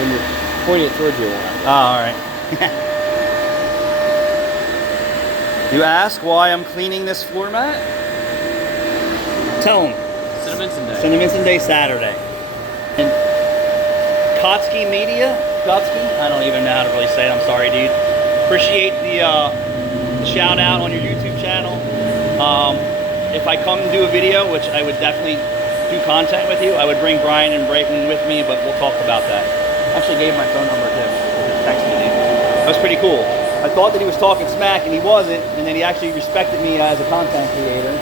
When you point it towards you. Oh, all right. You ask why I'm cleaning this floor mat? Tell them. Cinnamon Day. Cinnamon Day Saturday. And Kotsky Media? Kotsky? I don't even know how to really say it. I'm sorry, dude. Appreciate the shout out on your YouTube channel. If I come and do a video, which I would definitely do content with you, I would bring Brian and Brayton with me, but we'll talk about that. I actually gave my phone number too. Text me, dude. That was pretty cool. I thought that he was talking smack and he wasn't, and then he actually respected me as a content creator,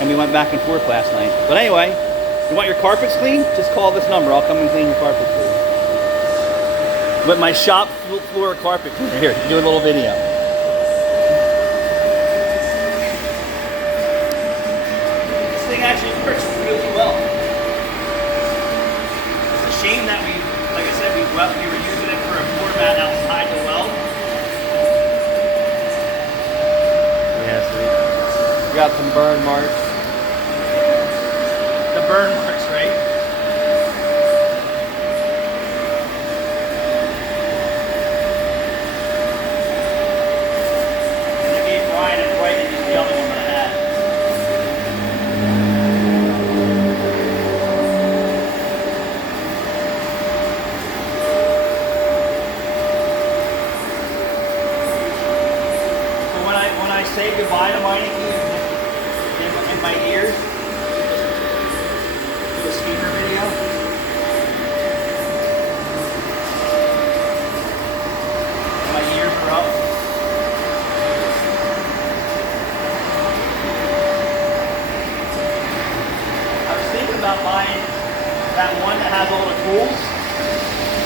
and we went back and forth last night. But anyway, you want your carpets clean? Just call this number. I'll come and clean your carpets for you. With my shop floor carpet cleaner. Here, do a little video. This thing actually works really well. It's a shame that we, like I said, we were using it for a floor mat outside the well. Yeah, so we got some burn marks. The burn marks, right? And I gave Brian and Brighton the other one that I had. So when I say goodbye to Meineke in my ears, the speaker video. My ears are up. I was thinking about buying that one that has all the tools.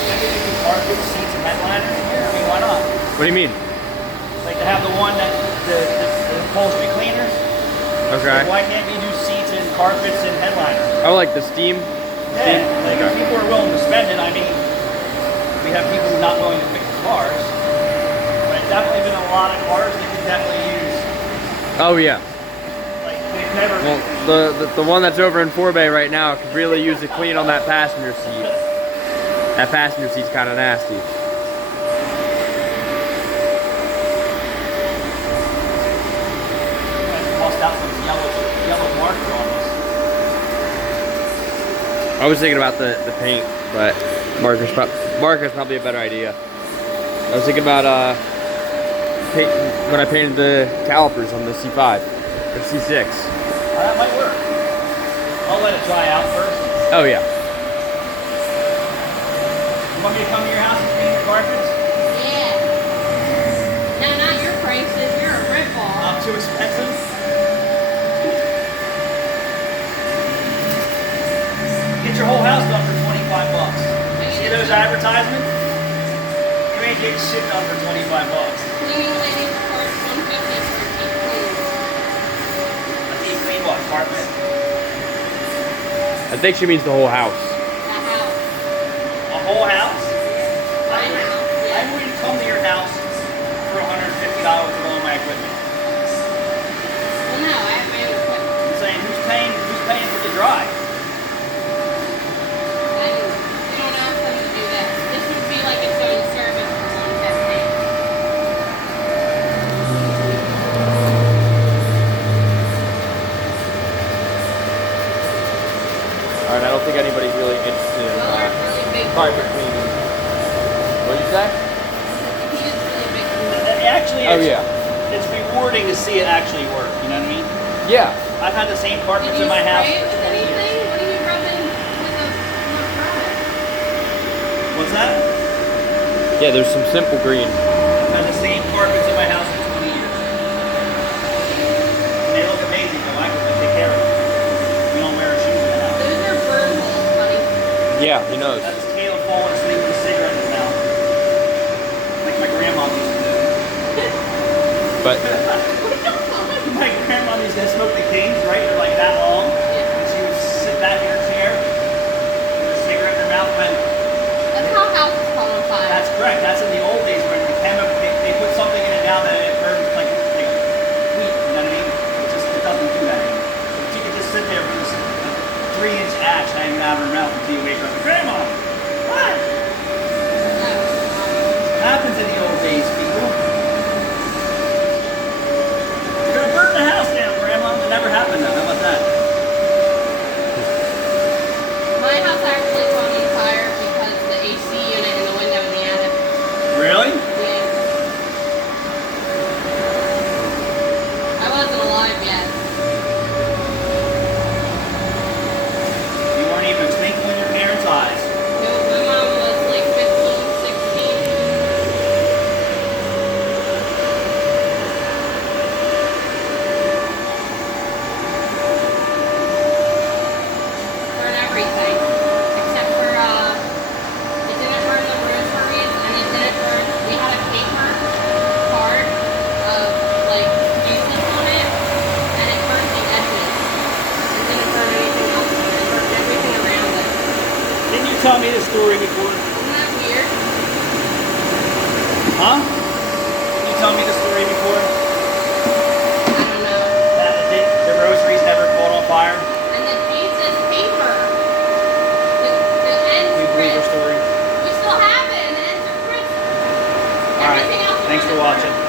Maybe we can carpet, seats, and headliners in here. I mean, why not? What do you mean? Like to have the one that the upholstery cleaners. Okay. Like, why can't we do seats and carpets and headliners? Oh, like the steam? Yeah, like if people are willing to spend it, I mean, we have people not willing to fix the cars, but it's definitely been a lot of cars that could definitely use. Oh, yeah. Like, they've never Well, the one that's over in Forbay right now could really use a clean on that passenger seat. That passenger seat's kind of nasty. Bust out some yellow marker on this. I was thinking about the paint, but marker's probably a better idea. I was thinking about when I painted the calipers on the C5 or C6. That might work. I'll let it dry out first. Oh yeah. You want me to come to your house and clean your carpets? Yeah. No, not your prices. You're a ripoff. Not too expensive. Get your whole house done for $25. See those advertisements? You ain't getting shit done for $25. Cleaning ladies charge $150 for a deep clean. A deep clean what? Carpet? I think she means the whole house. The house. A whole house? My house. I'm Yeah. going to come to your house for $150 for all my equipment. Well, no, I have my own equipment. I'm saying, who's paying for the drive? We don't ask them to do that. This would be like its own service for one that pays. Alright, I don't think anybody's really interested in Well, there's really big. carpet cleaning. What did you say? He is really big. Actually, Oh it's, yeah. it's rewarding to see it actually work. You know what I mean? Yeah. I've had the same carpets Did in you my house spray for it with 20 years. anything? What are you rubbing with a not product? What's that? Yeah, there's some simple green. I've had the same carpets in my house for 20 years. And they look amazing though. I take care of them. We don't wear our shoes in the house. Those are burn holes, buddy. Yeah, he knows. That was Caleb falling asleep with a cigarette in his mouth. Like my grandma used to do. But My grandma used to smoke the Kings, right? They're like that long. And she would sit back in her chair with a cigarette in her mouth. And That's how houses caught on fire. that's correct. That's in the old days when they put something in it now that it burns like wheat. You know what I mean? It doesn't do that anymore. But you could just sit there with this 3-inch ash hanging out of her mouth until you wake up. Grandma, what? story before? Isn't that weird? Huh? Did you tell me the story before? I don't know. That the rosaries never caught on fire? And the sheet says paper. The ends We believe her crisp. story. We still have it, and the ends are crisp. Alright, Everything else is thanks on for the watching. burner.